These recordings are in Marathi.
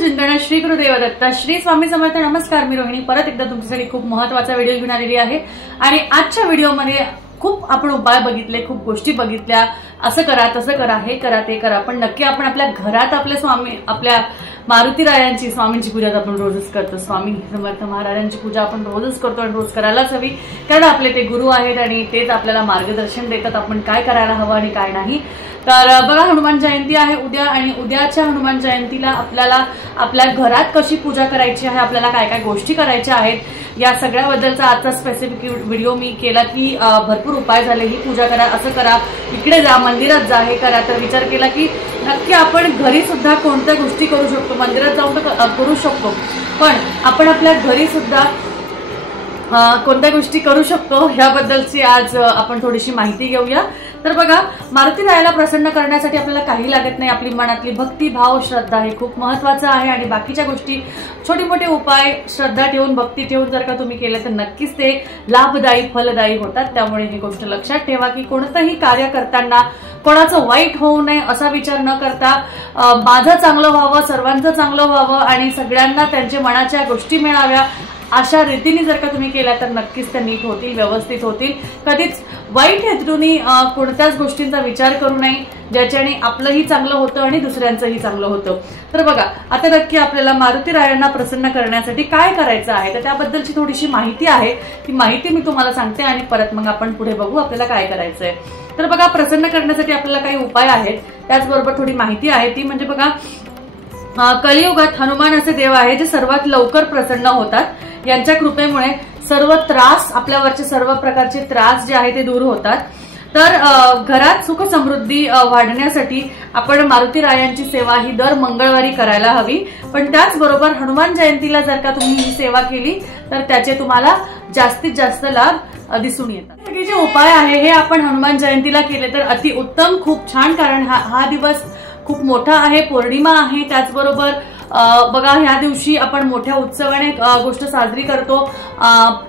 चिंतन श्री गुरुदेव दत्त श्री स्वामी समर्थ। नमस्कार, मी रोहिणी परत एकदा तुमच्यासाठी खूप महत्त्वाचा व्हिडिओ घेऊन आलेली आहे। आणि आजच्या व्हिडिओमध्ये खूप आपण उपाय बघितले, खूप गोष्टी बघितल्या, असं करा तसं करा, हे करा ते करा, पण नक्की आपण आपल्या घरात आपले स्वामी, आपल्या मारुती रायांची, स्वामींची पूजा आपण रोजच करतो। स्वामी समर्थ महाराजांची पूजा आपण रोजच करतो आणि रोज करायलाच हवी, कारण आपले ते गुरु आहेत आणि तेच आपल्याला मार्गदर्शन देतात आपण काय करायला हवं आणि काय नाही। तर बघा, हनुमान जयंती आहे उद्या आणि उद्याच्या हनुमान जयंतीला आपल्याला आपल्या घरात कशी पूजा करायची आहे, आपल्याला काय काय गोष्टी करायच्या आहेत, या सगळ्याबद्दलचा आजचा स्पेसिफिक व्हिडिओ मी केला की भरपूर उपाय झाले। ही पूजा करा, असं करा, इकडे जा, मंदिरात जा, हे करा। तर विचार केला की नक्की आपण घरी सुद्धा कोणत्या गोष्टी करू शकतो, मंदिरात जाऊन तर करू शकतो, पण आपण आपल्या घरी सुद्धा कोणत्या गोष्टी करू शकतो याबद्दलची आज आपण थोडीशी माहिती घेऊया। तर बघा, मारुती रायाला प्रसन्न करण्यासाठी आपल्याला काही लागत नाही, आपली मनातली भक्ती, भाव, श्रद्धा हे खूप महत्त्वाचं आहे। आणि बाकीच्या गोष्टी छोटे मोठे उपाय श्रद्धा ठेवून, भक्ती ठेवून जर का तुम्ही केले तर नक्कीच ते लाभदायी, फलदायी होतात। त्यामुळे ही गोष्ट लक्षात ठेवा की कोणतंही कार्य करताना कोणाचं वाईट होऊ नये असा विचार न करता माझं चांगलं व्हावं, सर्वांचं चांगलं व्हावं आणि सगळ्यांना त्यांच्या मनाच्या गोष्टी मिळाव्या अशा रीतीने जर का तुम्ही केल्या तर नक्कीच त्या नीट होतील, व्यवस्थित होतील। कधीच वाईट हेतूने कोणत्याच गोष्टींचा विचार करू नये, ज्याच्याने आपलंही चांगलं होतं आणि दुसऱ्यांचंही चांगलं होतं। तर बघा, आता नक्की आपल्याला मारुती रायांना प्रसन्न करण्यासाठी काय करायचं आहे तर त्याबद्दलची थोडीशी माहिती आहे, ती माहिती मी तुम्हाला सांगते आणि परत मग आपण पुढे बघू आपल्याला काय करायचंय। तर बघा, प्रसन्न करण्यासाठी आपल्याला काही उपाय आहेत, त्याचबरोबर थोडी माहिती आहे ती म्हणजे बघा, कलियुगात हनुमान असे देव आहे जे सर्वात लवकर प्रसन्न होतात। यांच्या कृपेमुळे सर्व त्रास, आपल्यावरचे सर्व प्रकारचे त्रास जे आहे ते दूर होतात। तर घरात सुख समृद्धी वाढण्यासाठी आपण मारुती रायांची सेवा ही दर मंगळवारी करायला हवी, पण त्याचबरोबर हनुमान जयंतीला जर का तुम्ही ही सेवा केली तर त्याचे तुम्हाला जास्तीत जास्त लाभ दिसून येतात। हे जे उपाय आहे हे आपण हनुमान जयंतीला केले तर अति उत्तम, खूप छान, कारण हा दिवस खूप मोठा आहे, पौर्णिमा आहे। त्याचबरोबर बघा, ह्या दिवशी आपण मोठ्या उत्सवाने गोष्ट साजरी करतो।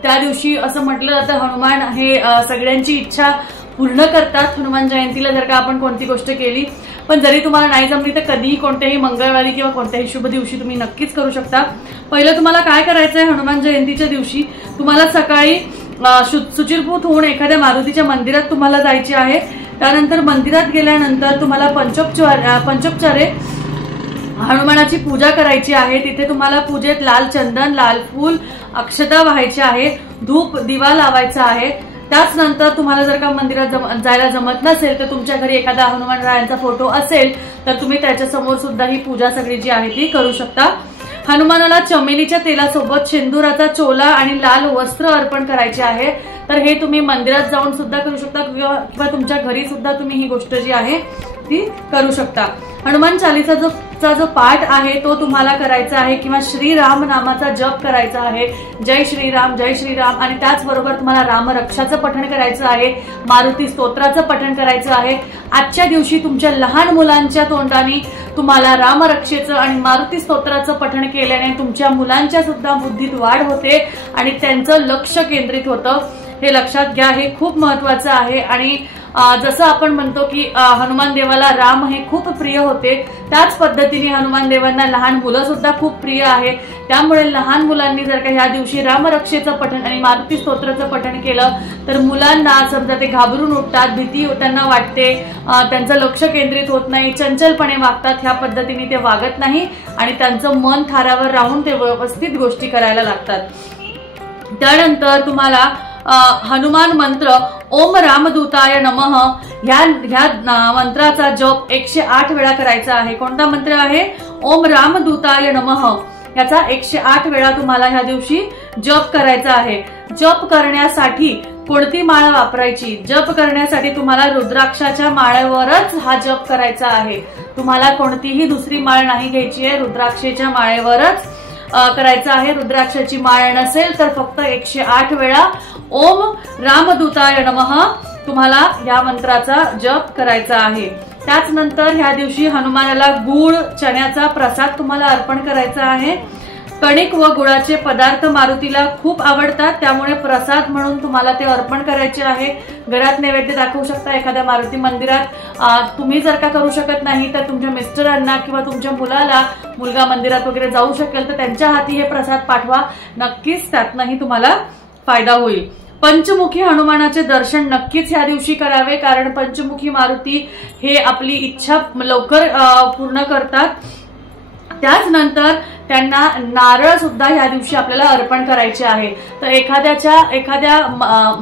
त्या दिवशी असं म्हटलं जातं हनुमान हे सगळ्यांची इच्छा पूर्ण करतात हनुमान जयंतीला जर का आपण कोणती गोष्ट केली। पण जरी तुम्हाला नाही जमली तर कधीही कोणत्याही मंगळवारी किंवा कोणत्याही शुभ दिवशी तुम्ही नक्कीच करू शकता। पहिलं तुम्हाला काय करायचंय, हनुमान जयंतीच्या दिवशी तुम्हाला सकाळी शुचिर्भूत होऊन एखाद्या मारुतीच्या मंदिरात तुम्हाला जायचे आहे। त्यानंतर मंदिरात गेल्यानंतर तुम्हाला पंचोपचारे हनुमानाची पूजा करायची आहे। तिथे तुम्हाला पूजेत लाल चंदन, लाल फूल, अक्षता व्हायची आहे, धूप दिवा लावायचा आहे। त्याच नंतर तुम्हाला जर का मंदिरात जायला जमत नसेल तर तुमच्या घरी एखादा हनुमान रायांचा फोटो असेल तर तुम्ही त्याच्या समोर सुद्धा ही पूजा सगळी जी आहे ती करू शकता। हनुमानाला चमेलीच्या तेलासोबत शेंदुराचा चोला आणि लाल वस्त्र अर्पण करायचे आहे। तर हे तुम्ही मंदिरात जाऊन सुद्धा करू शकता किंवा तुमच्या घरी सुद्धा तुम्ही ही गोष्ट जी आहे ती करू शकता। हनुमान चालीसाचा जो पाठ आहे तो तुम्हाला करायचा आहे किंवा श्रीराम नामाचा जप करायचा आहे, जय श्रीराम जय श्रीराम। आणि त्याचबरोबर तुम्हाला रामरक्षाचं पठण करायचं आहे, मारुती स्तोत्राचं पठण करायचं आहे। आजच्या दिवशी तुमच्या लहान मुलांच्या तोंडाने तुम्हाला रामरक्षेचं आणि मारुती स्तोत्राचं पठण केल्याने तुमच्या मुलांच्या सुद्धा बुद्धीत वाढ होते आणि त्यांचं लक्ष केंद्रित होतं। हे लक्षात घ्या, हे खूप महत्वाचं आहे। आणि जसं आपण म्हणतो की हनुमान देवाला राम हे खूप प्रिय होते, त्याच पद्धतीने हनुमान देवांना लहान मुलं सुद्धा खूप प्रिय आहे। त्यामुळे लहान मुलांनी जर का ह्या दिवशी रामरक्षेचं पठण आणि मारुती स्तोत्राचं पठण केलं तर मुलांना समजा ते घाबरून उठतात, भीती त्यांना वाटते, त्यांचं लक्ष केंद्रित होत नाही, चंचलपणे वागतात, ह्या पद्धतीने ते वागत नाही आणि त्यांचं मन थारावर राहून ते व्यवस्थित गोष्टी करायला लागतात। त्यानंतर तुम्हाला हनुमान मंत्र ओम रामदूताय नमः ह्या मंत्राचा जप 108 वेळा करायचा आहे। कोणता मंत्र आहे? ओम रामदूताय नमः। याचा 108 वेळा तुम्हाला ह्या दिवशी जप करायचा आहे। जप करण्यासाठी कोणती माळ वापरायची? जप करण्यासाठी तुम्हाला रुद्राक्षाच्या माळेवरच हा जप करायचा आहे। तुम्हाला कोणतीही दुसरी माळ नाही घ्यायची आहे, रुद्राक्षाच्या माळेवरच करायचं आहे। रुद्राक्षाची माळ नसेल तर फक्त 108 वेळा ओम रामदूताय नमः तुम्हाला या मंत्राचा जप करायचा आहे। त्याच नंतर ह्या दिवशी हनुमानाला गूळ, चण्याचा प्रसाद तुम्हाला अर्पण करायचा आहे। कणिक व गुळाचे पदार्थ मारुतीला खूप आवडतात, त्यामुळे प्रसाद म्हणून तुम्हाला ते अर्पण करायचे आहे. घरात नैवेद्य दाखवू शकता एखाद्या मारुती मंदिरात. तुम्ही जर का करू शकत नाही तर तुमच्या मिस्टरांना किंवा तुमच्या मुलाला, मुलगा मंदिरात वगैरे जाऊ शकेल तर त्यांच्या हाती हे प्रसाद पाठवा. नक्कीच त्यातनंही तुम्हाला फायदा होईल. पंचमुखी हनुमानाचे दर्शन नक्कीच ह्या दिवशी करावे, कारण पंचमुखी मारुती हे आपली इच्छा लवकर पूर्ण करतात. त्याचनंतर त्यांना नारळ सुद्धा ह्या दिवशी आपल्याला अर्पण करायचे आहे. तर एखाद्या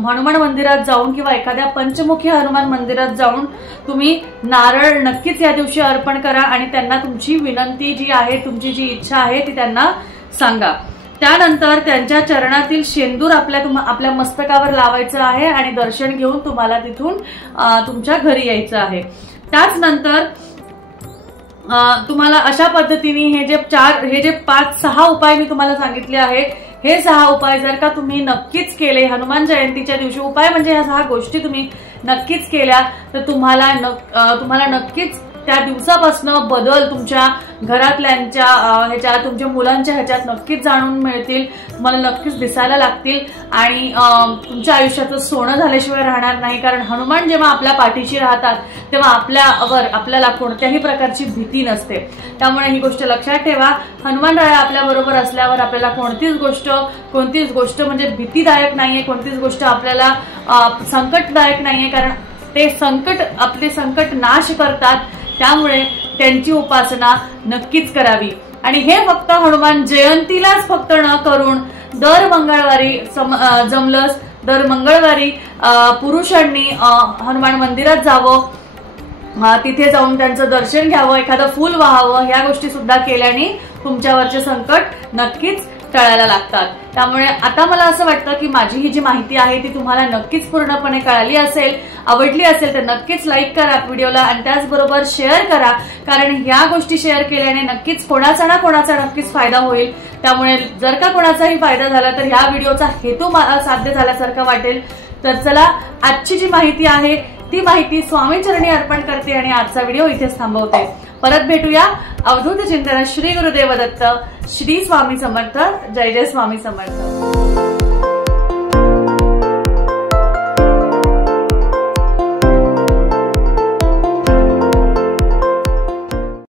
हनुमान मंदिरात जाऊन किंवा एखाद्या पंचमुखी हनुमान मंदिरात जाऊन तुम्ही नारळ नक्कीच या दिवशी अर्पण करा आणि त्यांना तुमची विनंती जी आहे, तुमची जी इच्छा आहे ती त्यांना सांगा. त्यानंतर त्यांच्या चरणातील शेंदूर आपल्या मस्तकावर लावायचं आहे आणि दर्शन घेऊन तुम्हाला तिथून तुमच्या घरी यायचं आहे. त्याचनंतर तुम्हाला अशा पद्धतीने हे जे 5-6 उपाय मी तुम्हाला सांगितले आहे, हे 6 उपाय जर का तुम्ही नक्कीच केले हनुमान जयंतीच्या दिवशी, उपाय म्हणजे ह्या 6 गोष्टी तुम्ही नक्कीच केल्या तर तुम्हाला नक्कीच त्या दिवसापासून बदल तुमच्या घरातल्यांच्या ह्याच्यात, तुमच्या मुलांच्या ह्याच्यात नक्कीच जाणून मिळतील, तुम्हाला नक्कीच दिसायला लागतील आणि तुमच्या आयुष्याचं सोनं झाल्याशिवाय राहणार नाही. कारण हनुमान जेव्हा आपल्या पाठीशी राहतात तेव्हा आपल्याला कोणत्याही प्रकारची भीती नसते. त्यामुळे ही गोष्ट लक्षात ठेवा. हनुमानराया आपल्या बरोबर असल्यावर आपल्याला कोणतीच गोष्ट म्हणजे भीतीदायक नाहीये, कोणतीच गोष्ट आपल्याला संकटदायक नाहीये, कारण ते आपले संकट नाश करतात. त्यामुळे त्यांची उपासना नक्कीच करावी. आणि हे फक्त हनुमान जयंतीलाच फक्त न करून दर मंगळवारी जमलंच दर मंगळवारी पुरुषांनी हनुमान मंदिरात जावं, तिथे जाऊन त्यांचं दर्शन घ्यावं, एखादं फूल वाहावं. ह्या गोष्टी सुद्धा केल्याने तुमच्यावरचे संकट नक्कीच टळायला लागतात. त्यामुळे आता मला असं वाटतं की माझी ही जी माहिती आहे ती तुम्हाला नक्कीच पूर्णपणे कळाली असेल, आवडली असेल तर नक्कीच लाईक करा व्हिडिओला आणि त्याचबरोबर शेअर करा, कारण ह्या गोष्टी शेअर केल्याने नक्कीच कोणाचा ना कोणाचा नक्कीच फायदा होईल. त्यामुळे जर का कोणाचाही फायदा झाला तर ह्या व्हिडिओचा हेतू साध्य झाल्यासारखं वाटेल. तर चला, आजची जी माहिती आहे ती माहिती स्वामी चरणी अर्पण करते आणि आजचा व्हिडिओ इथेच थांबवते. परत भेटूया अवधूत चिंतन. श्री गुरुदेव दत्त. श्री स्वामी समर्थ. जय जय स्वामी समर्थ.